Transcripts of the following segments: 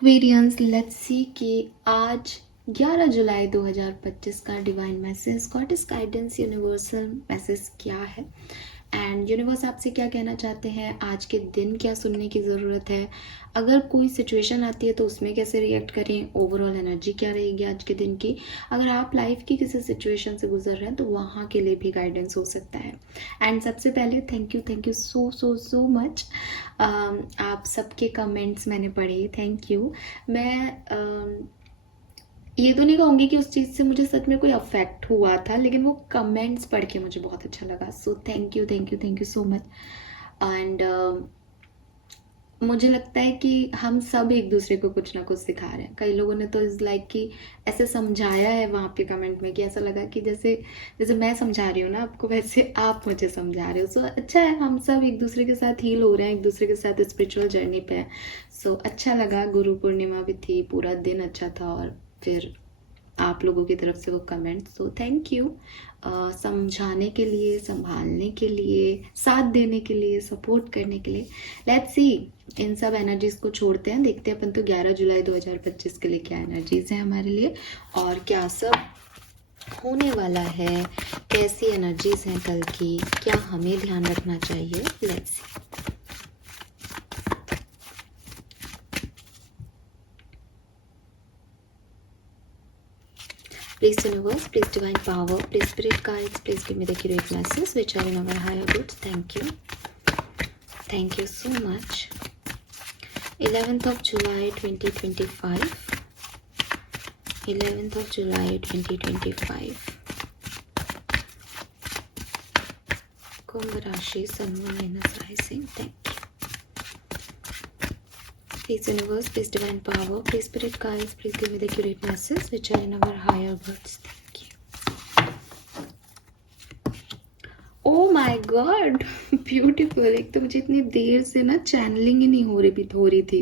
Aquarians, let's see कि आज 11 जुलाई 2025 का divine message, goddess guidance, universal message क्या है एंड यूनिवर्स आपसे क्या कहना चाहते हैं। आज के दिन क्या सुनने की ज़रूरत है, अगर कोई सिचुएशन आती है तो उसमें कैसे रिएक्ट करें, ओवरऑल एनर्जी क्या रहेगी आज के दिन की। अगर आप लाइफ की किसी सिचुएशन से गुजर रहे हैं तो वहाँ के लिए भी गाइडेंस हो सकता है। एंड सबसे पहले थैंक यू सो मच। आप सबके कमेंट्स मैंने पढ़े, थैंक यू। मैं ये तो नहीं कहूँगी कि उस चीज़ से मुझे सच में कोई अफेक्ट हुआ था, लेकिन वो कमेंट्स पढ़ के मुझे बहुत अच्छा लगा। So thank you so much. And मुझे लगता है कि हम सब एक दूसरे को कुछ ना कुछ सिखा रहे हैं। कई लोगों ने तो इस लाइक कि ऐसे समझाया है वहाँ पे कमेंट में कि ऐसा लगा कि जैसे जैसे मैं समझा रही हूँ ना आपको, वैसे आप मुझे समझा रहे हो। सो अच्छा है, हम सब एक दूसरे के साथ हील हो रहे हैं, एक दूसरे के साथ स्पिरिचुअल जर्नी पे हैं। सो अच्छा लगा, गुरु पूर्णिमा भी थी, पूरा दिन अच्छा था और फिर आप लोगों की तरफ से वो कमेंट। सो थैंक यू समझाने के लिए, संभालने के लिए, साथ देने के लिए, सपोर्ट करने के लिए। लेट्स सी, इन सब एनर्जीज को छोड़ते हैं, देखते हैं अपन तो 11 जुलाई 2025 के लिए क्या एनर्जीज हैं हमारे लिए और क्या सब होने वाला है, कैसी एनर्जीज हैं कल की, क्या हमें ध्यान रखना चाहिए। Let's see. Please universe, please divine power, please spirit guides, please give me the accurate messages which are in our higher goods. Thank you. Thank you so much. 11th of July 2025. 11th of July 2025. Kumbh Rashi, Sun, Moon, Venus rising. Thank you. Please universe, please divine power, please spirit guides, please give me the accurate messages which are in our higher goods. Thank you. Oh my God, beautiful. एक तो मुझे इतनी देर से ना channelling ही नहीं हो रही थी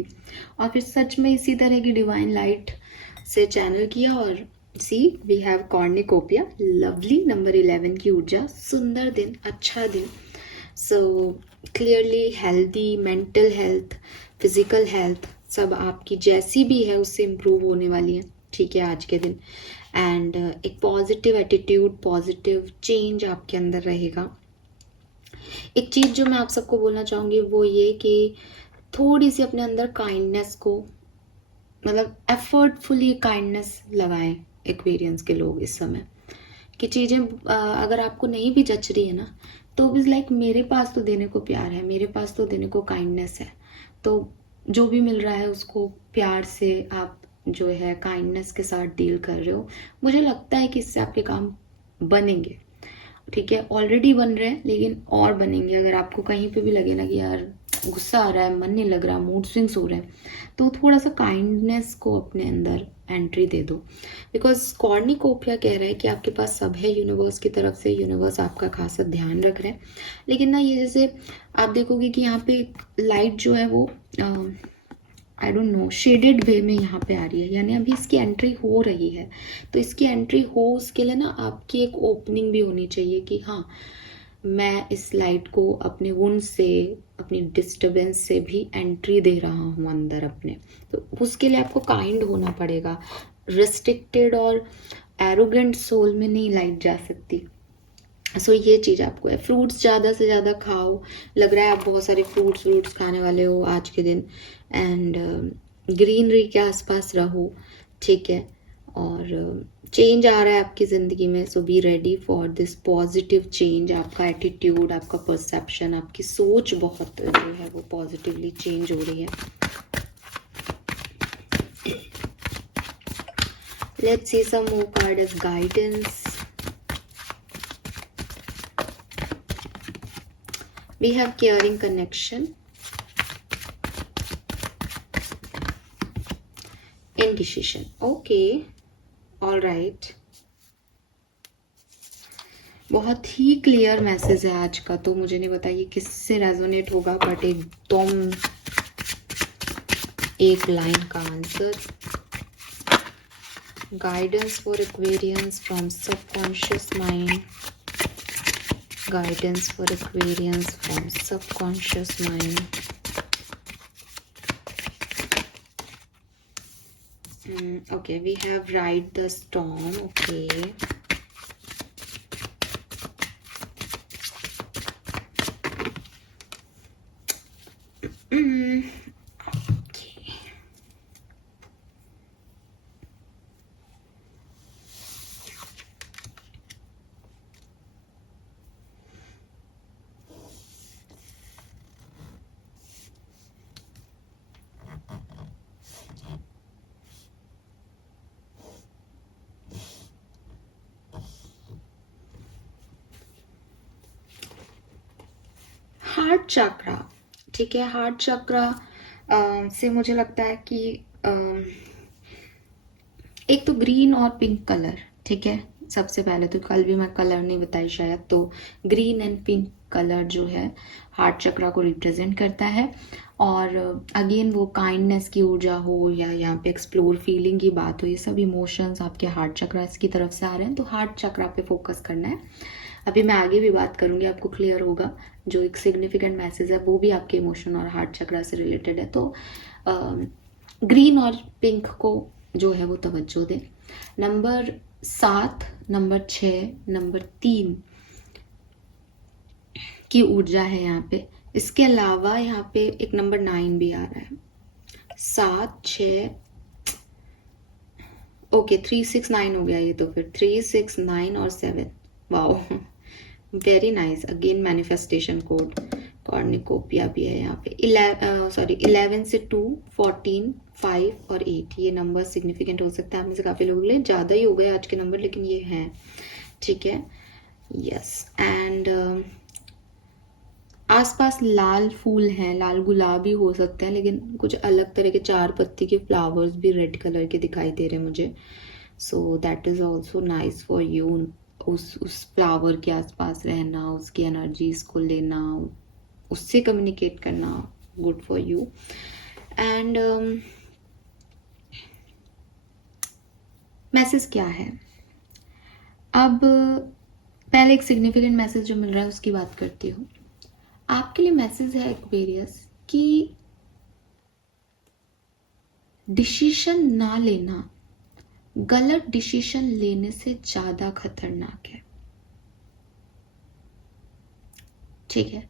और फिर सच में इसी तरह की डिवाइन लाइट से चैनल किया और सी वी हैव कॉर्निकोपिया, लवली नंबर 11 की ऊर्जा, सुंदर दिन, अच्छा दिन। So clearly healthy, mental health, physical health सब आपकी जैसी भी है उससे इम्प्रूव होने वाली है, ठीक है, आज के दिन। एंड एक पॉजिटिव एटीट्यूड, पॉजिटिव चेंज आपके अंदर रहेगा। एक चीज़ जो मैं आप सबको बोलना चाहूँगी वो ये कि थोड़ी सी अपने अंदर काइंडनेस को, मतलब एफर्टफुली काइंडनेस लगाएं एक्वेरियंस के लोग इस समय, कि चीज़ें अगर आपको नहीं भी जच रही है ना तो भी लाइक मेरे पास तो देने को प्यार है, मेरे पास तो देने को काइंडनेस है, तो जो भी मिल रहा है उसको प्यार से आप जो है काइंडनेस के साथ डील कर रहे हो। मुझे लगता है कि इससे आपके काम बनेंगे, ठीक है, ऑलरेडी बन रहे हैं लेकिन और बनेंगे। अगर आपको कहीं पे भी लगे ना कि यार गुस्सा आ रहा है, मन नहीं लग रहा, मूड स्विंग्स हो रहे हैं, तो थोड़ा सा काइंडनेस को अपने अंदर एंट्री दे दो। बिकॉज कॉर्निकोपिया कह रहा है कि आपके पास सब है यूनिवर्स की तरफ से, यूनिवर्स आपका खासा ध्यान रख रहे हैं। लेकिन ना ये जैसे आप देखोगे कि यहाँ पे लाइट जो है वो आई डोंट नो शेडेड वे में यहाँ पे आ रही है, यानी अभी इसकी एंट्री हो रही है। तो इसकी एंट्री हो उसके लिए ना आपकी एक ओपनिंग भी होनी चाहिए कि हाँ मैं इस लाइट को अपने वुंड से, अपनी डिस्टर्बेंस से भी एंट्री दे रहा हूँ अंदर अपने। तो उसके लिए आपको काइंड होना पड़ेगा। रिस्ट्रिक्टेड और एरोगेंट सोल में नहीं लाइट जा सकती। सो ये चीज़ आपको है। फ्रूट्स ज़्यादा से ज़्यादा खाओ, लग रहा है आप बहुत सारे फ्रूट्स खाने वाले हो आज के दिन। एंड ग्रीनरी के आसपास रहो, ठीक है। और चेंज आ रहा है आपकी ज़िंदगी में, so be ready for this positive change. आपका एटीट्यूड, आपका परसेप्शन, आपकी सोच बहुत जो है वो पॉजिटिवली चेंज हो रही है। Let's see some more card as guidance. We have caring connection, indecision. Okay, all right. बहुत ही क्लियर मैसेज है आज का, तो मुझे नहीं पता ये किससे रेजोनेट होगा, बट एकदम एक लाइन का answer. Guidance for Aquarians from subconscious mind, guidance for Aquarians from subconscious mind. Okay, we have Ride the Storm. Okay. Okay. Heart chakra, ठीक है। हार्ट चक्रा से मुझे लगता है कि एक तो ग्रीन और पिंक कलर, ठीक है। सबसे पहले तो कल भी मैं कलर नहीं बताई शायद, तो ग्रीन एंड पिंक कलर जो है हार्ट चक्रा को रिप्रेजेंट करता है। और अगेन वो काइंडनेस की ऊर्जा हो या यहाँ पे एक्सप्लोर फीलिंग की बात हो, ये सब इमोशंस आपके हार्ट चक्रा की तरफ से आ रहे हैं, तो हार्ट चक्रा पे फोकस करना है। अभी मैं आगे भी बात करूंगी, आपको क्लियर होगा। जो एक सिग्निफिकेंट मैसेज है वो भी आपके इमोशन और हार्ट चक्रा से रिलेटेड है। तो ग्रीन और पिंक को जो है वो तवज्जो दें। नंबर 7, नंबर 6, नंबर 3 की ऊर्जा है यहाँ पे। इसके अलावा यहाँ पे एक नंबर 9 भी आ रहा है। 7, 6, ओके 3, 6, 9 हो गया ये तो। फिर 3, 6, 9 और 7, wow very nice. Again manifestation code cornucopia भी है यहाँ पे। 11 से 2, 14, 5 और 8 ये नंबर सिग्निफिकेंट हो सकता है आप में से काफ़ी लोगों के लिए। ज़्यादा ही हो गए आज के नंबर, लेकिन ये हैं, ठीक है। यस, एंड आसपास लाल फूल हैं, लाल गुलाबी हो सकते हैं, लेकिन कुछ अलग तरह के 4 पत्ती के फ्लावर्स भी रेड कलर के दिखाई दे रहे हैं मुझे। So that is also nice for you. उस फ्लावर के आसपास रहना, उसकी एनर्जीज को लेना, उससे कम्युनिकेट करना, good for you. And message क्या है अब? पहले एक सिग्निफिकेंट मैसेज जो मिल रहा है उसकी बात करती हूँ। आपके लिए मैसेज है एक्वेरियस कि डिसीजन ना लेना गलत डिसीजन लेने से ज्यादा खतरनाक है, ठीक है।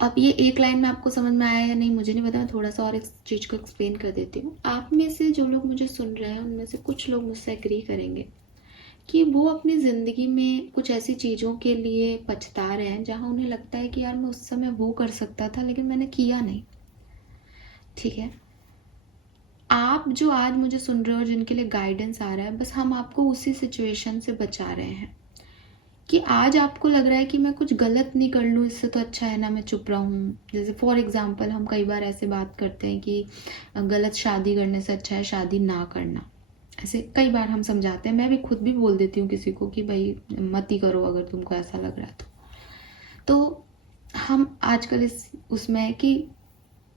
अब ये एक लाइन में आपको समझ में आया या नहीं मुझे नहीं पता, मैं थोड़ा सा और इस चीज को एक्सप्लेन कर देती हूँ। आप में से जो लोग मुझे सुन रहे हैं उनमें से कुछ लोग मुझसे एग्री करेंगे कि वो अपनी ज़िंदगी में कुछ ऐसी चीज़ों के लिए पछता रहे हैं जहाँ उन्हें लगता है कि यार मैं उस समय वो कर सकता था लेकिन मैंने किया नहीं, ठीक है। आप जो आज मुझे सुन रहे हो, जिनके लिए गाइडेंस आ रहा है, बस हम आपको उसी सिचुएशन से बचा रहे हैं कि आज आपको लग रहा है कि मैं कुछ गलत नहीं कर लूँ, इससे तो अच्छा है ना मैं चुप रहूँ। जैसे फॉर एग्जांपल हम कई बार ऐसे बात करते हैं कि गलत शादी करने से अच्छा है शादी ना करना। ऐसे कई बार हम समझाते हैं, मैं भी खुद भी बोल देती हूँ किसी को कि भाई मत ही करो अगर तुमको ऐसा लग रहा है तो हम आजकल इस उसमें है कि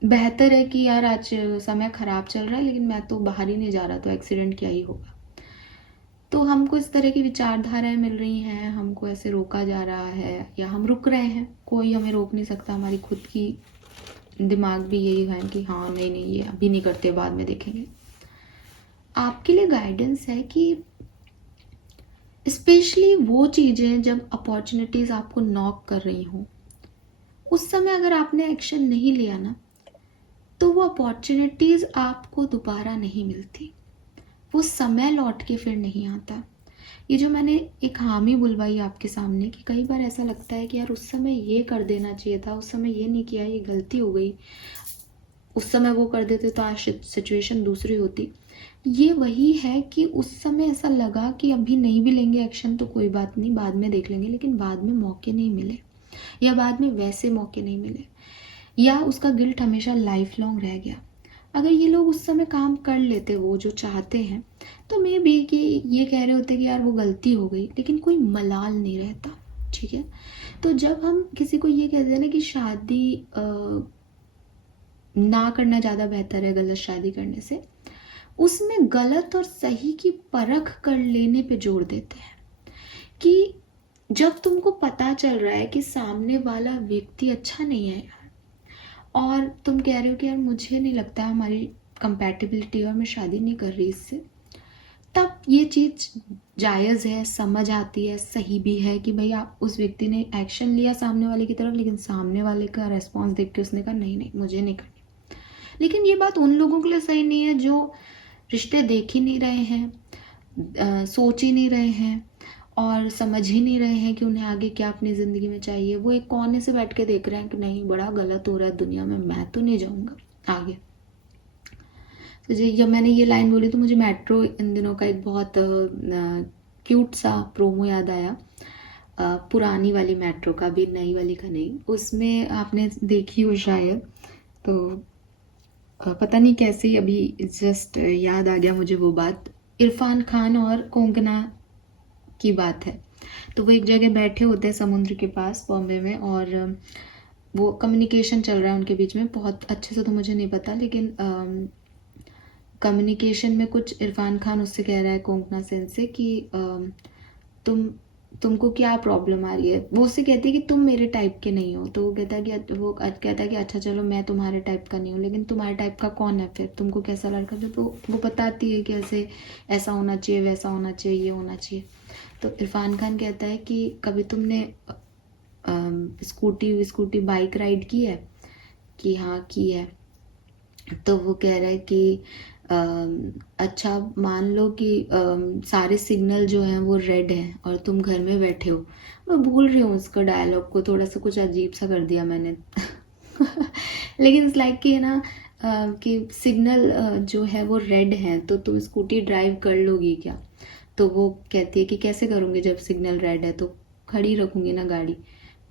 बेहतर है कि यार आज समय ख़राब चल रहा है लेकिन मैं तो बाहर ही नहीं जा रहा, तो एक्सीडेंट क्या ही होगा। तो हमको इस तरह की विचारधाराएं मिल रही हैं, हमको ऐसे रोका जा रहा है या हम रुक रहे हैं। कोई हमें रोक नहीं सकता, हमारी खुद की दिमाग भी यही है कि हाँ नहीं नहीं ये अभी नहीं करते, बाद में देखेंगे। आपके लिए गाइडेंस है कि स्पेशली वो चीज़ें जब अपॉर्चुनिटीज़ आपको नॉक कर रही हों, उस समय अगर आपने एक्शन नहीं लिया ना तो वो अपॉर्चुनिटीज़ आपको दोबारा नहीं मिलती, वो समय लौट के फिर नहीं आता। ये जो मैंने एक हामी बुलवाई आपके सामने कि कई बार ऐसा लगता है कि यार उस समय ये कर देना चाहिए था, उस समय ये नहीं किया, ये गलती हो गई, उस समय वो कर देते तो आज सिचुएशन दूसरी होती। ये वही है कि उस समय ऐसा लगा कि अभी नहीं भी लेंगे एक्शन तो कोई बात नहीं, बाद में देख लेंगे, लेकिन बाद में मौके नहीं मिले या बाद में वैसे मौके नहीं मिले या उसका गिल्ट हमेशा लाइफ लॉन्ग रह गया। अगर ये लोग उस समय काम कर लेते वो जो चाहते हैं तो मे बी कि ये कह रहे होते कि यार वो गलती हो गई, लेकिन कोई मलाल नहीं रहता, ठीक है। तो जब हम किसी को ये कहते हैं ना कि शादी ना करना ज़्यादा बेहतर है गलत शादी करने से, उसमें गलत और सही की परख कर लेने पे जोर देते हैं कि जब तुमको पता चल रहा है कि सामने वाला व्यक्ति अच्छा नहीं है यार, और तुम कह रहे हो कि यार मुझे नहीं लगता हमारी कंपैटिबिलिटी और मैं शादी नहीं कर रही इससे, तब ये चीज़ जायज़ है, समझ आती है, सही भी है कि भाई आप उस व्यक्ति ने एक्शन लिया सामने वाले की तरफ, लेकिन सामने वाले का रेस्पॉन्स देख के उसने कहा नहीं नहीं मुझे नहीं करनी। लेकिन ये बात उन लोगों के लिए सही नहीं है जो रिश्ते देख ही नहीं रहे हैं, सोच ही नहीं रहे हैं और समझ ही नहीं रहे हैं कि उन्हें आगे क्या अपनी ज़िंदगी में चाहिए। वो एक कोने से बैठ के देख रहे हैं कि नहीं बड़ा गलत हो रहा है दुनिया में, मैं तो नहीं जाऊँगा आगे। तो जब मैंने ये लाइन बोली तो मुझे मेट्रो इन दिनों का एक बहुत क्यूट सा प्रोमो याद आया, पुरानी वाली मेट्रो का, भी नई वाली का नहीं। उसमें आपने देखी हो शायद, तो पता नहीं कैसे अभी जस्ट याद आ गया मुझे वो बात। इरफान खान और कोंकणा की बात है। तो वो एक जगह बैठे होते हैं समुद्र के पास बॉम्बे में, और वो कम्युनिकेशन चल रहा है उनके बीच में। बहुत अच्छे से तो मुझे नहीं पता, लेकिन कम्युनिकेशन में कुछ इरफान खान उससे कह रहा है कोंकणा सेन से कि तुमको क्या प्रॉब्लम आ रही है। वो उससे कहती है कि तुम मेरे टाइप के नहीं हो। तो वो कहता है कि अच्छा चलो मैं तुम्हारे टाइप का नहीं हूँ, लेकिन तुम्हारे टाइप का कौन है फिर, तुमको कैसा लड़का। तो वो बताती है कि ऐसा होना चाहिए, वैसा होना चाहिए, ये होना चाहिए। तो इरफान खान कहता है कि कभी तुमने स्कूटी बाइक राइड की है, कि हाँ की है। तो वो कह रहा है कि अच्छा मान लो कि सारे सिग्नल जो हैं वो रेड हैं और तुम घर में बैठे हो। मैं भूल रही हूँ उसका डायलॉग को, थोड़ा सा कुछ अजीब सा कर दिया मैंने लेकिन इस लाइक कि है ना कि सिग्नल जो है वो रेड है तो तुम स्कूटी ड्राइव कर लोगी क्या। तो वो कहती है कि कैसे करूँगी, जब सिग्नल रेड है तो खड़ी रखूँगी ना गाड़ी।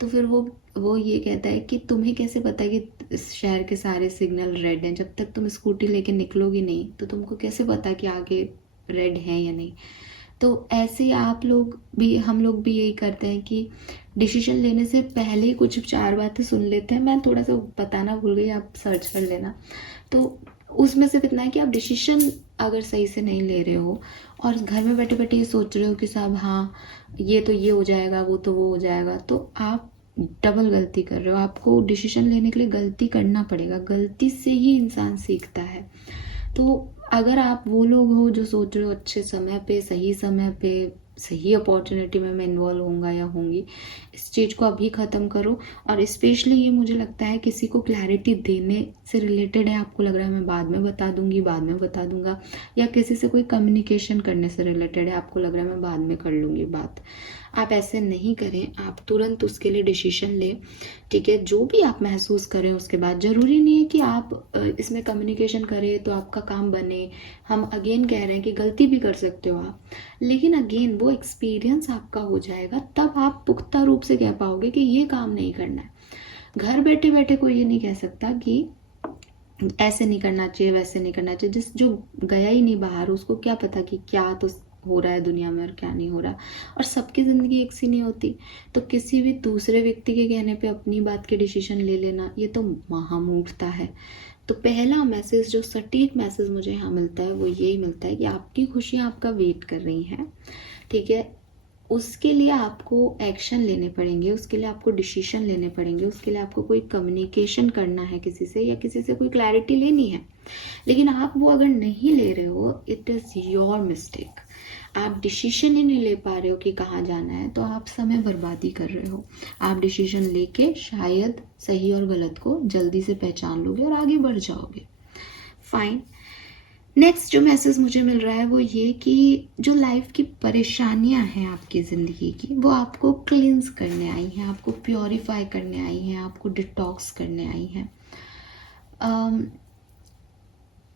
तो फिर वो ये कहता है कि तुम्हें कैसे पता है कि इस शहर के सारे सिग्नल रेड हैं, जब तक तुम स्कूटी लेके निकलोगी नहीं तो तुमको कैसे पता कि आगे रेड है या नहीं। तो ऐसे आप लोग भी, हम लोग भी यही करते हैं कि डिसीजन लेने से पहले ही कुछ 4 बातें सुन लेते हैं। मैं थोड़ा सा बताना भूल गई, आप सर्च कर लेना। तो उसमें सिर्फ इतना है कि आप डिसीजन अगर सही से नहीं ले रहे हो और घर में बैठे बैठे ये सोच रहे हो कि साहब हाँ ये तो ये हो जाएगा, वो तो वो हो जाएगा, तो आप डबल गलती कर रहे हो। आपको डिसीजन लेने के लिए गलती करना पड़ेगा, गलती से ही इंसान सीखता है। तो अगर आप वो लोग हो जो सोच रहे हो अच्छे समय पे सही अपॉर्चुनिटी में मैं इन्वॉल्व होऊंगा या होंगी, इस चीज़ को अभी ख़त्म करो। और स्पेशली ये मुझे लगता है किसी को क्लैरिटी देने से रिलेटेड है, आपको लग रहा है मैं बाद में बता दूंगा, या किसी से कोई कम्युनिकेशन करने से रिलेटेड है, आपको लग रहा है मैं बाद में कर लूँगी बात, आप ऐसे नहीं करें। आप तुरंत उसके लिए डिसीजन लें, ठीक है। जो भी आप महसूस करें उसके बाद, ज़रूरी नहीं है कि आप इसमें कम्युनिकेशन करें तो आपका काम बने। हम अगेन कह रहे हैं कि गलती भी कर सकते हो आप, लेकिन अगेन वो एक्सपीरियंस आपका हो जाएगा, तब आप पुख्ता रूप से कह पाओगे कि ये काम नहीं करना है। घर बैठे बैठे कोई ये नहीं कह सकता कि ऐसे नहीं करना चाहिए, वैसे नहीं करना चाहिए। जो गया ही नहीं बाहर, उसको क्या पता कि क्या तो हो रहा है दुनिया में और क्या नहीं हो रहा। और सबकी ज़िंदगी एक सी नहीं होती, तो किसी भी दूसरे व्यक्ति के कहने पे अपनी बात के डिसीजन ले लेना ये तो महामूर्खता है। तो पहला मैसेज, जो सटीक मैसेज मुझे यहाँ मिलता है वो यही मिलता है कि आपकी खुशियाँ आपका वेट कर रही हैं, ठीक है। उसके लिए आपको एक्शन लेने पड़ेंगे, उसके लिए आपको डिसीजन लेने पड़ेंगे, उसके लिए आपको कोई कम्युनिकेशन करना है किसी से, या किसी से कोई क्लैरिटी लेनी है। लेकिन आप वो अगर नहीं ले रहे हो, इट इज़ योर मिस्टेक। आप डिसीजन ही नहीं ले पा रहे हो कि कहाँ जाना है, तो आप समय बर्बादी कर रहे हो। आप डिसीजन लेके शायद सही और गलत को जल्दी से पहचान लोगे और आगे बढ़ जाओगे। फाइन। नेक्स्ट जो मैसेज मुझे मिल रहा है वो ये कि जो लाइफ की परेशानियां हैं आपकी ज़िंदगी की, वो आपको क्लींस करने आई हैं, आपको प्योरीफाई करने आई हैं, आपको डिटॉक्स करने आई हैं।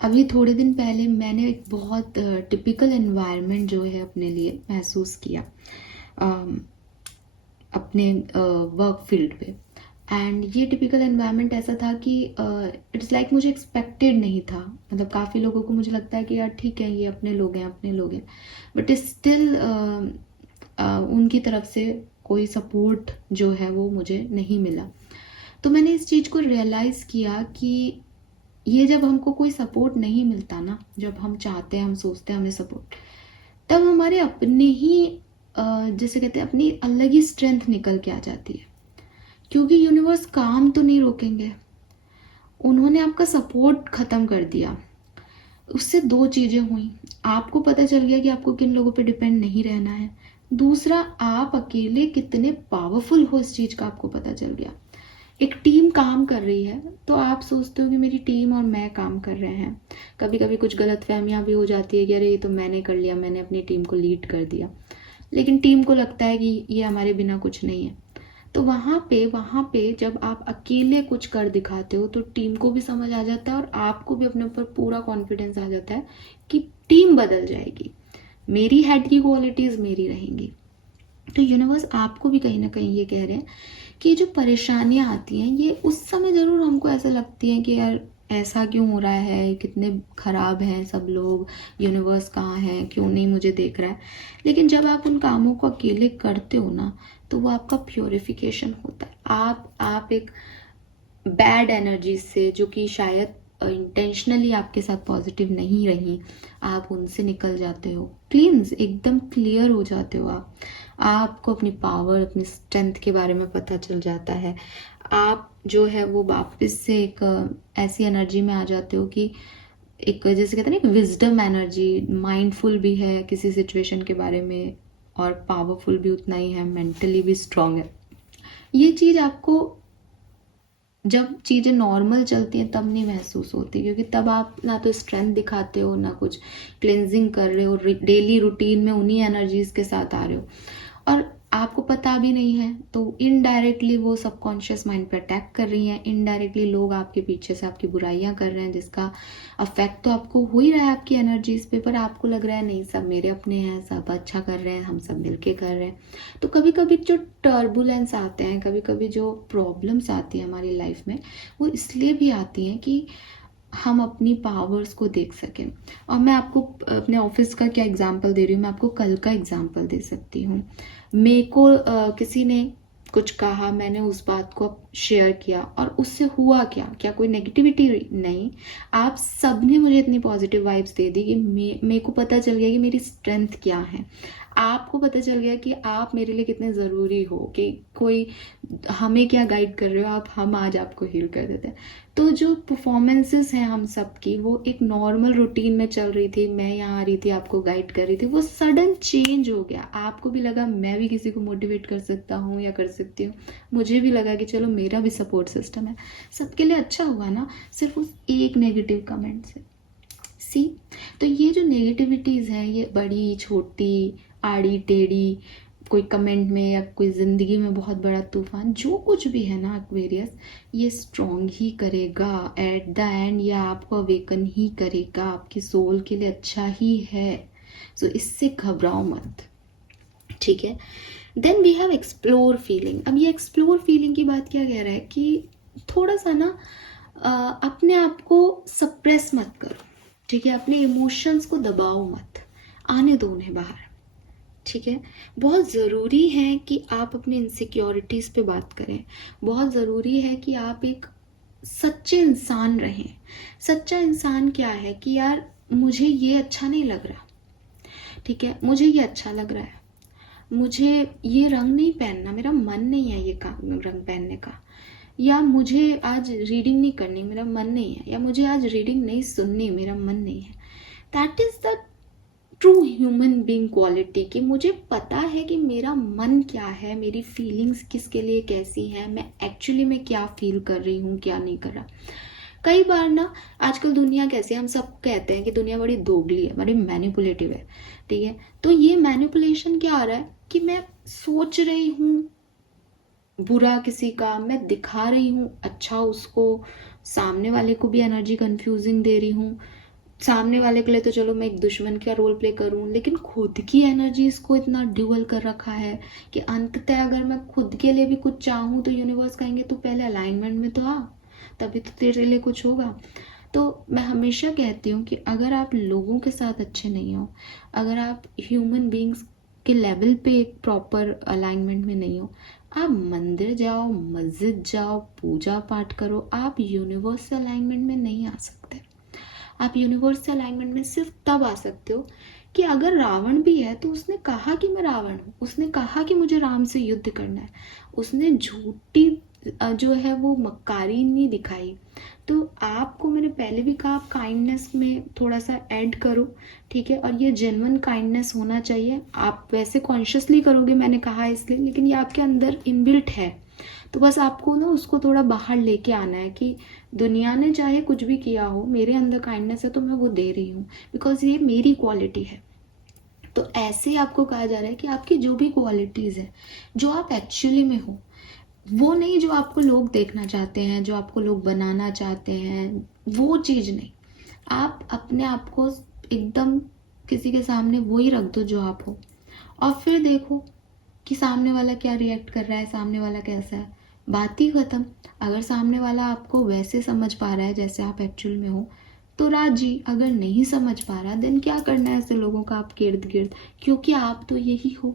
अभी थोड़े दिन पहले मैंने एक बहुत टिपिकल एनवायरनमेंट जो है अपने लिए महसूस किया अपने वर्क फील्ड पे। एंड ये टिपिकल एनवायरनमेंट ऐसा था कि इट्स लाइक मुझे एक्सपेक्टेड नहीं था। मतलब काफ़ी लोगों को मुझे लगता है कि यार ठीक है ये अपने लोग हैं, बट स्टिल उनकी तरफ से कोई सपोर्ट जो है वो मुझे नहीं मिला। तो मैंने इस चीज़ को रियलाइज़ किया कि ये जब हमको कोई सपोर्ट नहीं मिलता ना, जब हम चाहते हैं, हम सोचते हैं हमें सपोर्ट, तब हमारे अपने ही जैसे कहते हैं अपनी अलग ही स्ट्रेंथ निकल के आ जाती है। क्योंकि यूनिवर्स काम तो नहीं रोकेंगे, उन्होंने आपका सपोर्ट ख़त्म कर दिया, उससे दो चीज़ें हुई, आपको पता चल गया कि आपको किन लोगों पे डिपेंड नहीं रहना है, दूसरा आप अकेले कितने पावरफुल हो इस चीज़ का आपको पता चल गया। एक टीम काम कर रही है तो आप सोचते हो कि मेरी टीम और मैं काम कर रहे हैं, कभी कभी कुछ गलतफहमियां भी हो जाती है कि अरे ये तो मैंने कर लिया, मैंने अपनी टीम को लीड कर दिया, लेकिन टीम को लगता है कि ये हमारे बिना कुछ नहीं है। तो वहाँ पे जब आप अकेले कुछ कर दिखाते हो तो टीम को भी समझ आ जाता है और आपको भी अपने ऊपर पूरा कॉन्फिडेंस आ जाता है कि टीम बदल जाएगी, मेरी हेड की क्वालिटीज़ मेरी रहेंगी। तो यूनिवर्स आपको भी कहीं ना कहीं ये कह रहे हैं कि ये जो परेशानियां आती हैं ये उस समय ज़रूर हमको ऐसा लगती है कि यार ऐसा क्यों हो रहा है, कितने ख़राब हैं सब लोग, यूनिवर्स कहाँ है, क्यों नहीं मुझे देख रहा है। लेकिन जब आप उन कामों को अकेले करते हो ना तो वो आपका प्योरिफिकेशन होता है। आप एक बैड एनर्जी से जो कि शायद इंटेंशनली आपके साथ पॉजिटिव नहीं रही, आप उनसे निकल जाते हो, क्लींस एकदम क्लियर हो जाते हो। आपको अपनी पावर, अपनी स्ट्रेंथ के बारे में पता चल जाता है। आप जो है वो वापस से एक ऐसी एनर्जी में आ जाते हो कि एक जैसे कहते हैं ना एक विजडम एनर्जी, माइंडफुल भी है किसी सिचुएशन के बारे में और पावरफुल भी उतना ही है, मेंटली भी स्ट्रांग है। ये चीज़ आपको जब चीज़ें नॉर्मल चलती हैं तब नहीं महसूस होती, क्योंकि तब आप ना तो स्ट्रेंथ दिखाते हो ना कुछ क्लेंजिंग कर रहे हो, डेली रूटीन में उन्हीं एनर्जीज के साथ आ रहे हो और आपको पता भी नहीं है। तो इनडायरेक्टली वो सबकॉन्शियस माइंड पे अटैक कर रही हैं, इनडायरेक्टली लोग आपके पीछे से आपकी बुराइयां कर रहे हैं, जिसका अफेक्ट तो आपको हो ही रहा है आपकी एनर्जीज पे, पर आपको लग रहा है नहीं सब मेरे अपने हैं, सब अच्छा कर रहे हैं, हम सब मिलके कर रहे हैं। तो कभी कभी जो टर्बुलेंस आते हैं, कभी कभी जो प्रॉब्लम्स आती हैं हमारी लाइफ में, वो इसलिए भी आती हैं कि हम अपनी पावर्स को देख सकें। और मैं आपको अपने ऑफिस का क्या एग्जांपल दे रही हूँ, मैं आपको कल का एग्जांपल दे सकती हूँ। मेरे को किसी ने कुछ कहा, मैंने उस बात को शेयर किया और उससे हुआ क्या, क्या कोई नेगेटिविटी नहीं, आप सब ने मुझे इतनी पॉजिटिव वाइब्स दे दी कि मेरे को पता चल गया कि मेरी स्ट्रेंथ क्या है, आपको पता चल गया कि आप मेरे लिए कितने ज़रूरी हो, कि कोई हमें क्या गाइड कर रहे हो आप, हम आज आपको हील कर देते हैं। तो जो परफॉर्मेंसेस हैं हम सब की, वो एक नॉर्मल रूटीन में चल रही थी, मैं यहाँ आ रही थी आपको गाइड कर रही थी, वो सडन चेंज हो गया, आपको भी लगा मैं भी किसी को मोटिवेट कर सकता हूँ या कर सकती हूँ, मुझे भी लगा कि चलो मेरा भी सपोर्ट सिस्टम है, सबके लिए अच्छा हुआ ना सिर्फ उस एक नेगेटिव कमेंट से। सी, तो ये जो नेगेटिविटीज़ हैं, ये बड़ी छोटी आड़ी टेढ़ी, कोई कमेंट में या कोई ज़िंदगी में बहुत बड़ा तूफान, जो कुछ भी है ना एक्वेरियस, ये स्ट्रॉन्ग ही करेगा एट द एंड, या आपको अवेकन ही करेगा, आपकी सोल के लिए अच्छा ही है। सो इससे घबराओ मत, ठीक है। Then we have explore feeling. अब ये एक्सप्लोर फीलिंग की बात क्या कह रहा है कि थोड़ा सा ना अपने आप को सप्रेस मत करो, ठीक है, अपने इमोशंस को दबाओ मत, आने दो उन्हें बाहर, ठीक है। बहुत ज़रूरी है कि आप अपनी इनसिक्योरिटीज़ पे बात करें, बहुत ज़रूरी है कि आप एक सच्चे इंसान रहें। सच्चा इंसान क्या है कि यार मुझे ये अच्छा नहीं लग रहा, ठीक है, मुझे ये अच्छा लग रहा है, मुझे ये रंग नहीं पहनना, मेरा मन नहीं है ये रंग पहनने का, या मुझे आज रीडिंग नहीं करनी, मेरा मन नहीं है, या मुझे आज रीडिंग नहीं सुननी, मेरा मन नहीं है। That is the true human being quality, कि मुझे पता है कि मेरा मन क्या है, मेरी फीलिंग्स किसके लिए कैसी हैं, मैं एक्चुअली में क्या फील कर रही हूँ, क्या नहीं कर रहा। कई बार ना आजकल दुनिया कैसे, हम सब कहते हैं कि दुनिया बड़ी दोगली है, बड़ी मैनिपुलेटिव है, ठीक है। तो ये मैनिपुलेशन क्या आ रहा है कि मैं सोच रही हूँ बुरा किसी का, मैं दिखा रही हूँ अच्छा उसको, सामने वाले को भी एनर्जी कंफ्यूजिंग दे रही हूँ, सामने वाले के लिए तो चलो मैं एक दुश्मन का रोल प्ले करूँ, लेकिन खुद की एनर्जीज को इतना ड्यूअल कर रखा है कि अंततः अगर मैं खुद के लिए भी कुछ चाहूँ तो यूनिवर्स कहेंगे तू पहले अलाइनमेंट में तो आ, तभी तो तेरे लिए कुछ होगा। तो मैं हमेशा कहती हूँ कि अगर आप लोगों के साथ अच्छे नहीं हो, अगर आप ह्यूमन बीइंग्स के लेवल पे एक प्रॉपर अलाइनमेंट में नहीं हो, आप मंदिर जाओ, मस्जिद जाओ, पूजा पाठ करो, आप यूनिवर्स से अलाइनमेंट में नहीं आ सकते। आप यूनिवर्स से अलाइनमेंट में सिर्फ तब आ सकते हो कि अगर रावण भी है तो उसने कहा कि मैं रावण हूँ, उसने कहा कि मुझे राम से युद्ध करना है, उसने झूठी जो है वो मक्कारी नहीं दिखाई। तो आपको मैंने पहले भी कहा, आप काइंडनेस में थोड़ा सा ऐड करो, ठीक है। और ये जेन्युइन काइंडनेस होना चाहिए। आप वैसे कॉन्शियसली करोगे, मैंने कहा इसलिए, लेकिन ये आपके अंदर इनबिल्ट है। तो बस आपको ना उसको थोड़ा बाहर लेके आना है कि दुनिया ने चाहे कुछ भी किया हो, मेरे अंदर काइंडनेस है तो मैं वो दे रही हूँ, बिकॉज ये मेरी क्वालिटी है। तो ऐसे आपको कहा जा रहा है कि आपकी जो भी क्वालिटीज़ है, जो आप एक्चुअली में हो, वो नहीं जो आपको लोग देखना चाहते हैं, जो आपको लोग बनाना चाहते हैं, वो चीज़ नहीं। आप अपने आप को एकदम किसी के सामने वही रख दो जो आप हो, और फिर देखो कि सामने वाला क्या रिएक्ट कर रहा है, सामने वाला कैसा है। बात ही ख़त्म। अगर सामने वाला आपको वैसे समझ पा रहा है जैसे आप एक्चुअल में हो, तो राजी। अगर नहीं समझ पा रहा, देन क्या करना है ऐसे लोगों का आपके इर्द गिर्द, क्योंकि आप तो यही हो।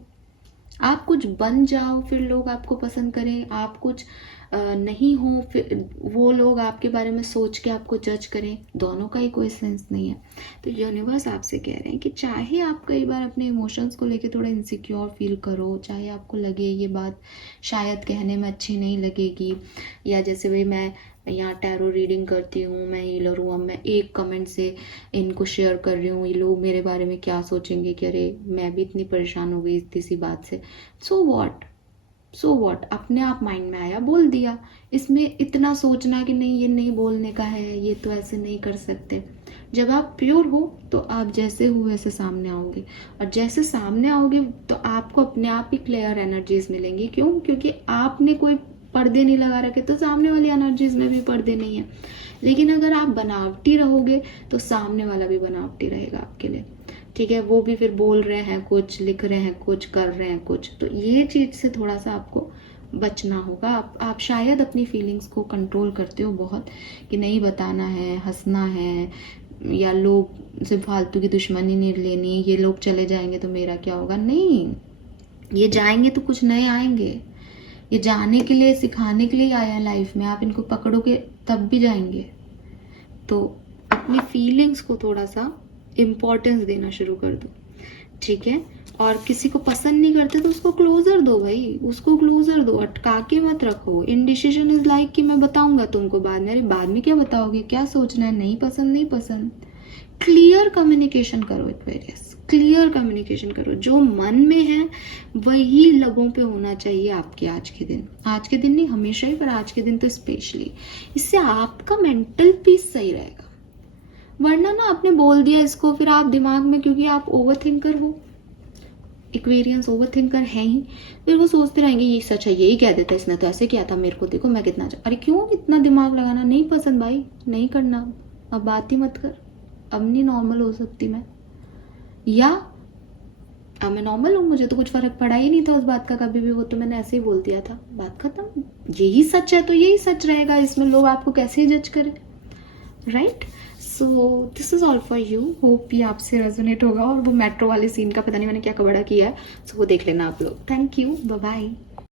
आप कुछ बन जाओ फिर लोग आपको पसंद करें, आप कुछ नहीं हो फिर वो लोग आपके बारे में सोच के आपको जज करें, दोनों का ही कोई सेंस नहीं है। तो यूनिवर्स आपसे कह रहे हैं कि चाहे आप कई बार अपने इमोशंस को लेके थोड़ा इनसिक्योर फील करो, चाहे आपको लगे ये बात शायद कहने में अच्छी नहीं लगेगी, या जैसे भाई मैं यहाँ टैरो रीडिंग करती हूँ, मैं हीलर हूँ, अब मैं एक कमेंट से इनको शेयर कर रही हूँ, ये लोग मेरे बारे में क्या सोचेंगे कि अरे मैं भी इतनी परेशान हो गई इतनी सी बात से। सो वॉट, अपने आप माइंड में आया बोल दिया। इसमें इतना सोचना कि नहीं ये नहीं बोलने का है, ये तो ऐसे नहीं कर सकते। जब आप प्योर हो तो आप जैसे हो वैसे सामने आओगे, और जैसे सामने आओगे तो आपको अपने आप ही क्लियर एनर्जीज मिलेंगी। क्यों? क्योंकि आपने कोई पर्दे नहीं लगा रखे, तो सामने वाली एनर्जीज में भी पर्दे नहीं है। लेकिन अगर आप बनावटी रहोगे तो सामने वाला भी बनावटी रहेगा आपके लिए, ठीक है। वो भी फिर बोल रहे हैं कुछ, लिख रहे हैं कुछ, कर रहे हैं कुछ। तो ये चीज़ से थोड़ा सा आपको बचना होगा। आप शायद अपनी फीलिंग्स को कंट्रोल करते हो बहुत, कि नहीं बताना है, हंसना है, या लोग से फालतू की दुश्मनी नहीं लेनी, ये लोग चले जाएंगे तो मेरा क्या होगा। नहीं, ये जाएंगे तो कुछ नए आएंगे। ये जाने के लिए, सिखाने के लिए आया है लाइफ में। आप इनको पकड़ोगे तब भी जाएंगे। तो अपनी फीलिंग्स को थोड़ा सा इम्पोर्टेंस देना शुरू कर दो, ठीक है। और किसी को पसंद नहीं करते तो उसको क्लोजर दो भाई, उसको क्लोजर दो, अटका के मत रखो। इनडिसीजन इज लाइक कि मैं बताऊंगा तुमको बाद में। अरे बाद में क्या बताओगे, क्या सोचना है, नहीं पसंद नहीं पसंद। क्लियर कम्युनिकेशन करो, एक्वेरियस, क्लियर कम्युनिकेशन करो। जो मन में है वही लबों पे होना चाहिए आपके। आज के दिन नहीं, हमेशा ही, पर आज के दिन तो स्पेशली। इससे आपका मेंटल पीस सही रहेगा। वरना ना आपने बोल दिया इसको, फिर आप दिमाग में, क्योंकि आप ओवर थिंकर हो, इक्वेरियंस ओवर थिंकर है ही, फिर वो सोचते रहेंगे ये सच है, यही कह देता, इसने तो ऐसे किया था मेरे को, देखो मैं कितना अरे क्यों इतना दिमाग लगाना। नहीं पसंद भाई, नहीं करना, अब बात ही मत कर। अब नहीं नॉर्मल हो सकती मैं, या अब मैं नॉर्मल हूँ, मुझे तो कुछ फर्क पड़ा ही नहीं था उस बात का कभी भी, वो तो मैंने ऐसे ही बोल दिया था, बात खत्म। यही सच है तो यही सच रहेगा, इसमें लोग आपको कैसे जज करें, right. So this is all for you. Hope ये आपसे रेजोनेट होगा। और वो मेट्रो वाले सीन का पता नहीं मैंने क्या कबड़ा किया है, सो वो देख लेना आप लोग। Thank you, bye bye.